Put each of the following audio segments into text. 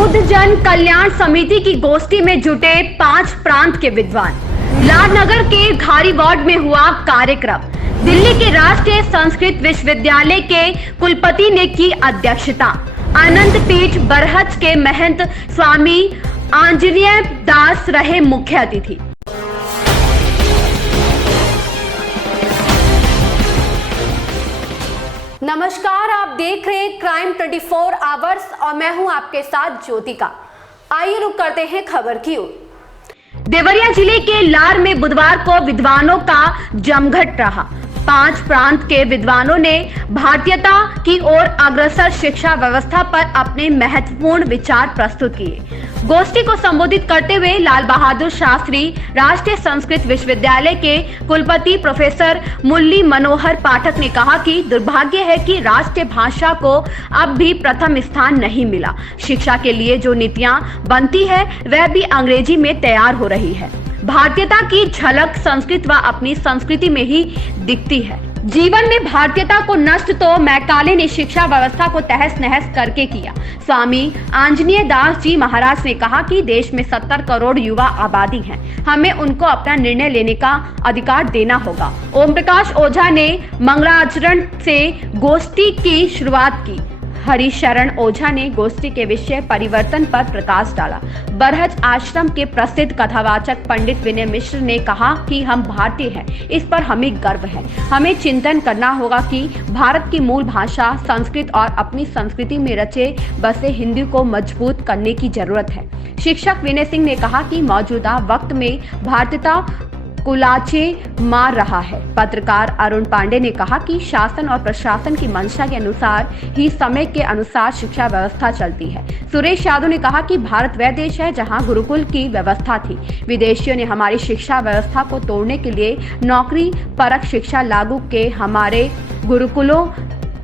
बुद्ध जन कल्याण समिति की गोष्ठी में जुटे 5 प्रांत के विद्वान। लालनगर के घारी वार्ड में हुआ कार्यक्रम। दिल्ली के राष्ट्रीय संस्कृत विश्वविद्यालय के कुलपति ने की अध्यक्षता। आनंद पीठ बरहज के महंत स्वामी आंजनेय दास रहे मुख्य अतिथि। नमस्कार, आप देख रहे हैं क्राइम 24 आवर्स और मैं हूं आपके साथ ज्योतिका। आइए रुक करते हैं खबर की ओर। देवरिया जिले के लार में बुधवार को विद्वानों का जमघट रहा। 5 प्रांत के विद्वानों ने भारतीयता की ओर अग्रसर शिक्षा व्यवस्था पर अपने महत्वपूर्ण विचार प्रस्तुत किए। गोष्ठी को संबोधित करते हुए लाल बहादुर शास्त्री राष्ट्रीय संस्कृत विश्वविद्यालय के कुलपति प्रोफेसर मुरली मनोहर पाठक ने कहा कि दुर्भाग्य है कि राष्ट्रीय भाषा को अब भी प्रथम स्थान नहीं मिला। शिक्षा के लिए जो नीतियां बनती है वह भी अंग्रेजी में तैयार हो रही है। भारतीयता की झलक संस्कृत व अपनी संस्कृति में ही दिखती है। जीवन में भारतीयता को नष्ट तो मैकाले ने शिक्षा व्यवस्था को तहस नहस करके किया। स्वामी आंजनेय दास जी महाराज ने कहा कि देश में 70 करोड़ युवा आबादी है, हमें उनको अपना निर्णय लेने का अधिकार देना होगा। ओम प्रकाश ओझा ने मंगलाचरण से गोष्ठी की शुरुआत की। हरिशरण ओझा ने गोष्ठी के विषय परिवर्तन पर प्रकाश डाला। बरहज आश्रम के प्रसिद्ध कथावाचक पंडित विनय मिश्र ने कहा कि हम भारतीय हैं, इस पर हमें गर्व है। हमें चिंतन करना होगा कि भारत की मूल भाषा संस्कृत और अपनी संस्कृति में रचे बसे हिंदी को मजबूत करने की जरूरत है। शिक्षक विनय सिंह ने कहा कि मौजूदा वक्त में भारतीयता कुलाचे मार रहा है। पत्रकार अरुण पांडे ने कहा कि शासन और प्रशासन की मंशा के अनुसार ही समय के अनुसार शिक्षा व्यवस्था चलती है। सुरेश यादव ने कहा कि भारत वह देश है जहां गुरुकुल की व्यवस्था थी। विदेशियों ने हमारी शिक्षा व्यवस्था को तोड़ने के लिए नौकरी परक शिक्षा लागू के हमारे गुरुकुलों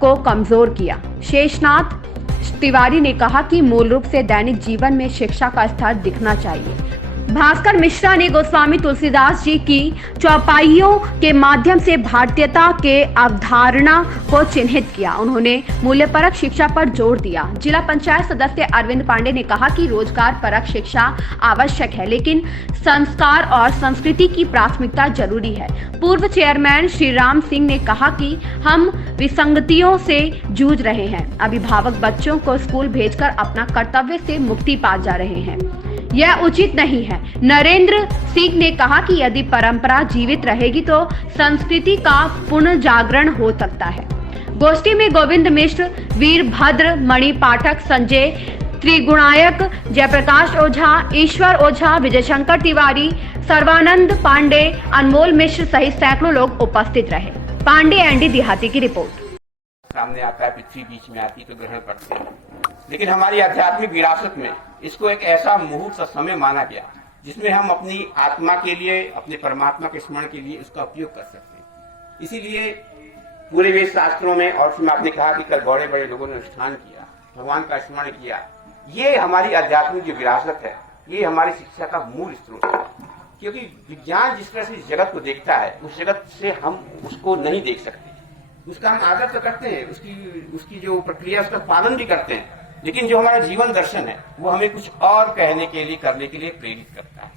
को कमजोर किया। शेषनाथ तिवारी ने कहा कि मूल रूप से दैनिक जीवन में शिक्षा का स्तर दिखना चाहिए। भास्कर मिश्रा ने गोस्वामी तुलसीदास जी की चौपाइयों के माध्यम से भारतीयता के अवधारणा को चिन्हित किया। उन्होंने मूल्यपरक शिक्षा पर जोर दिया। जिला पंचायत सदस्य अरविंद पांडे ने कहा कि रोजगार परक शिक्षा आवश्यक है, लेकिन संस्कार और संस्कृति की प्राथमिकता जरूरी है। पूर्व चेयरमैन श्री राम सिंह ने कहा कि हम विसंगतियों से जूझ रहे हैं। अभिभावक बच्चों को स्कूल भेजकर अपना कर्तव्य से मुक्ति पा जा रहे हैं, यह उचित नहीं है। नरेंद्र सिंह ने कहा कि यदि परंपरा जीवित रहेगी तो संस्कृति का पुनर्जागरण हो सकता है। गोष्ठी में गोविंद मिश्र, वीरभद्र मणि पाठक, संजय त्रिगुणायक, जयप्रकाश ओझा, ईश्वर ओझा, विजयशंकर तिवारी, सर्वानंद पांडे, अनमोल मिश्र सहित सैकड़ों लोग उपस्थित रहे। पांडे एनडी देहाती की रिपोर्ट। सामने आता है, पृथ्वी बीच में आती तो ग्रहण पड़ते हैं, लेकिन हमारी आध्यात्मिक विरासत में इसको एक ऐसा मुहूर्त समय माना गया जिसमें हम अपनी आत्मा के लिए, अपने परमात्मा के स्मरण के लिए उसका उपयोग कर सकते हैं। इसीलिए पूरे वेद शास्त्रों में और उसमें आपने कहा कि कल बड़े बड़े लोगों ने अनुष्ठान किया, भगवान का स्मरण किया। ये हमारी आध्यात्मिक जो विरासत है, ये हमारी शिक्षा का मूल स्रोत है। क्योंकि विज्ञान जिस तरह से इस जगत को देखता है, उस जगत से हम उसको नहीं देख सकते। उसका हम आदर तो करते हैं, उसकी जो प्रक्रिया उसका पालन भी करते हैं, लेकिन जो हमारा जीवन दर्शन है वो हमें कुछ और कहने के लिए, करने के लिए प्रेरित करता है।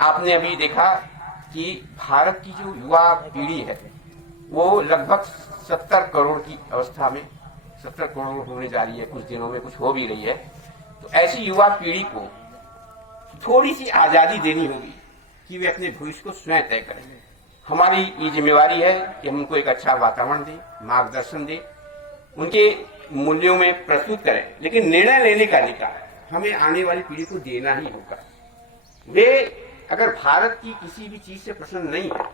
आपने अभी देखा कि भारत की जो युवा पीढ़ी है वो लगभग 70 करोड़ की अवस्था में 70 करोड़ होने जा रही है, कुछ दिनों में कुछ हो भी रही है। तो ऐसी युवा पीढ़ी को थोड़ी सी आजादी देनी होगी कि वे अपने भविष्य को स्वयं तय करें। हमारी ये जिम्मेवारी है कि हम उनको एक अच्छा वातावरण दें, मार्गदर्शन दें, उनके मूल्यों में प्रस्तुत करें, लेकिन निर्णय लेने का अधिकार हमें आने वाली पीढ़ी को देना ही होगा। वे अगर भारत की किसी भी चीज से प्रसन्न नहीं है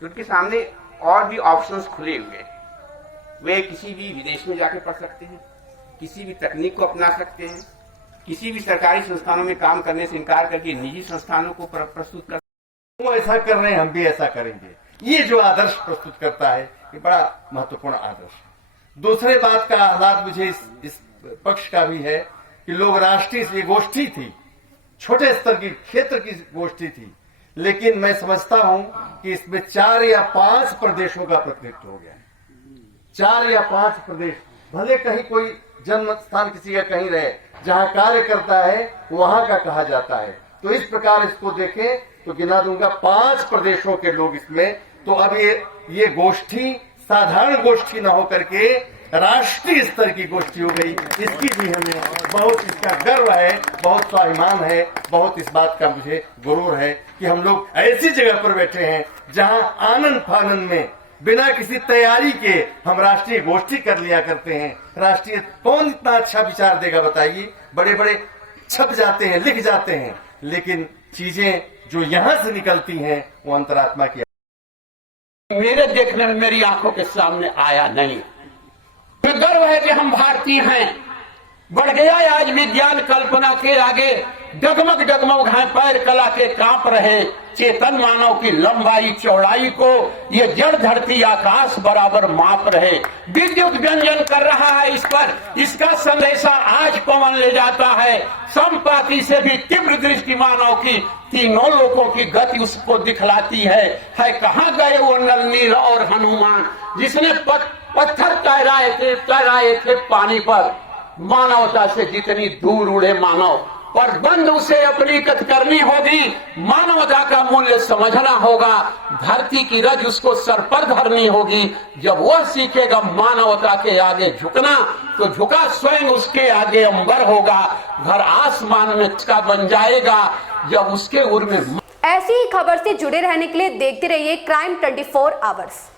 तो उनके सामने और भी ऑप्शंस खुले हुए हैं। वे किसी भी विदेश में जाके पढ़ सकते हैं, किसी भी तकनीक को अपना सकते हैं, किसी भी सरकारी संस्थानों में काम करने से इनकार करके निजी संस्थानों को प्रस्तुत कर, वो ऐसा कर रहे हैं, हम भी ऐसा करेंगे। ये जो आदर्श प्रस्तुत करता है ये बड़ा महत्वपूर्ण आदर्श है। दूसरे बात का आह्लाद मुझे इस पक्ष का भी है कि लोग राष्ट्रीय ये गोष्ठी थी, छोटे स्तर की क्षेत्र की गोष्ठी थी, लेकिन मैं समझता हूं कि इसमें 4 या 5 प्रदेशों का प्रतिनिधित्व हो गया है। 4 या 5 प्रदेश, भले कहीं कोई जन्म स्थान किसी का कहीं रहे, जहां कार्य करता है वहां का कहा जाता है। तो इस प्रकार इसको देखें तो गिना दूंगा 5 प्रदेशों के लोग इसमें। तो अब ये गोष्ठी साधारण गोष्ठी न होकर के राष्ट्रीय स्तर की गोष्ठी हो गई। इसकी भी हमें बहुत इसका गर्व है, बहुत स्वाभिमान है, बहुत इस बात का मुझे गुरूर है कि हम लोग ऐसी जगह पर बैठे हैं जहां आनंद फानंद में बिना किसी तैयारी के हम राष्ट्रीय गोष्ठी कर लिया करते हैं। राष्ट्रीय कौन इतना अच्छा विचार देगा बताइए? बड़े बड़े छप जाते हैं, लिख जाते हैं, लेकिन चीजें जो यहां से निकलती हैं वो अंतरात्मा की। मेरे देखने में मेरी आंखों के सामने आया नहीं। मुझे गर्व है कि हम भारतीय हैं। बढ़ गया आज विज्ञान कल्पना के आगे, डगमग डगमग हैं पैर कला के कांप रहे। चेतन मानव की लंबाई चौड़ाई को ये जड़ धरती आकाश बराबर माप रहे। विद्युत व्यंजन कर रहा है इस पर, इसका संदेशा आज पवन ले जाता है। संपाति से भी तीव्र दृष्टि मानव की, तीनों लोगों की गति उसको दिखलाती है कहाँ गए वो नल नील और हनुमान, जिसने पत्थर तैराए थे पानी पर। मानवता से जितनी दूर उड़े मानव, पर बंद उसे अपनीकत करनी होगी। मानवता का मूल्य समझना होगा, धरती की रज उसको सर पर धरनी होगी। जब वह सीखेगा मानवता के आगे झुकना, तो झुका स्वयं उसके आगे अंबर होगा। घर आसमान में उसका बन जाएगा जब उसके उर में। ऐसी ही खबर से जुड़े रहने के लिए देखते रहिए क्राइम 24 आवर्स।